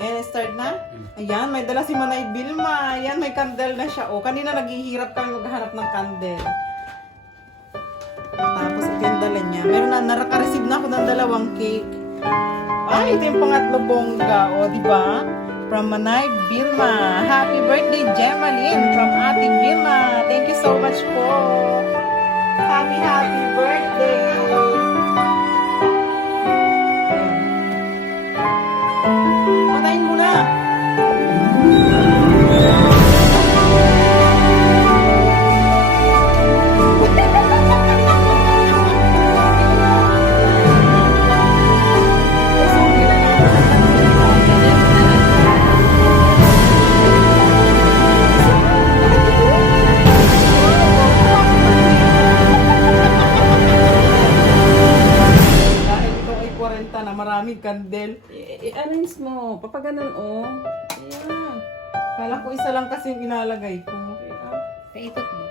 Ayan, start na. Ayan, may dala si Manay Vilma. Ayan, may candle na siya. O, kanina naghihirap kami maghanap ng candle. Tapos ito yung dala niya. Meron na, naraka-receive na ako ng 2 cake. Ay, ito yung pangatlo bongga. O, di ba? From Manay Vilma. Happy birthday, Gemaline. From Ate Vilma. Thank you so much po. Happy birthday. Patayin mo na. Na maraming kandel. I-arrange mo. Papaganon, oh. Ayan. Kala ko isa lang kasi yung inalagay ko. Paikot mo.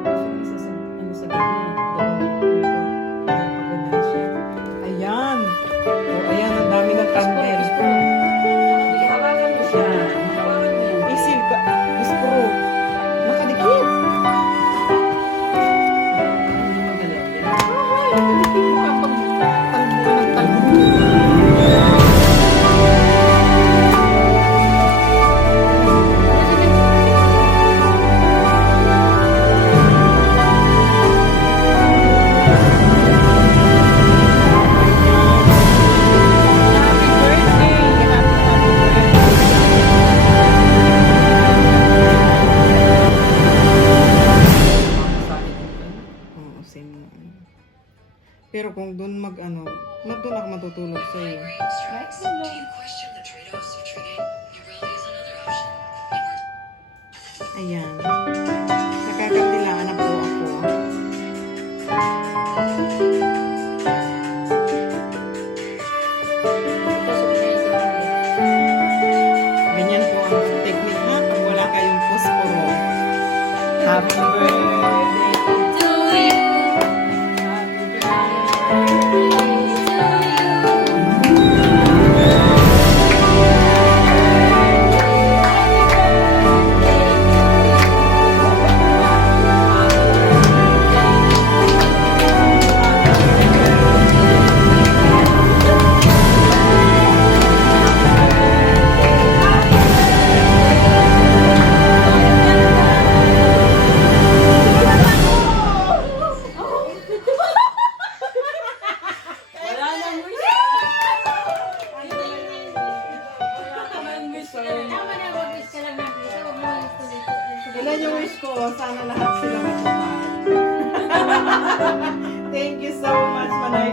Tapos yung isa sa, ano, sa gitna. Pagganyan siya. Ayan. O, ayan, ang dami ng kandel. Hawakan mo siya. Hawakan mo yan. Isil ka. Ispro. Nakadikit. Hindi magalaw yan. Ay, nakadikit mo kapag talbo ka ng talbo. Happy birthday! Happy birthday! Oo, same na. Pero kung doon doon ako matutulog sa iyo. Right? Do you question the trade-offs of treating neutrality as another option? Ayan. Nakakandilaan na po ako. Tusok na yung candle. Ganyan po ang technique ha. Pag wala kayong posporo. Happy birthday to you. Happy birthday. Wala nang wish. Tama na, mag-wish ka lang natin. Ito, huwag mo tuloy-tuloy. Ilan yung wish ko? Sana lahat sila matupad. Thank you so much, Manay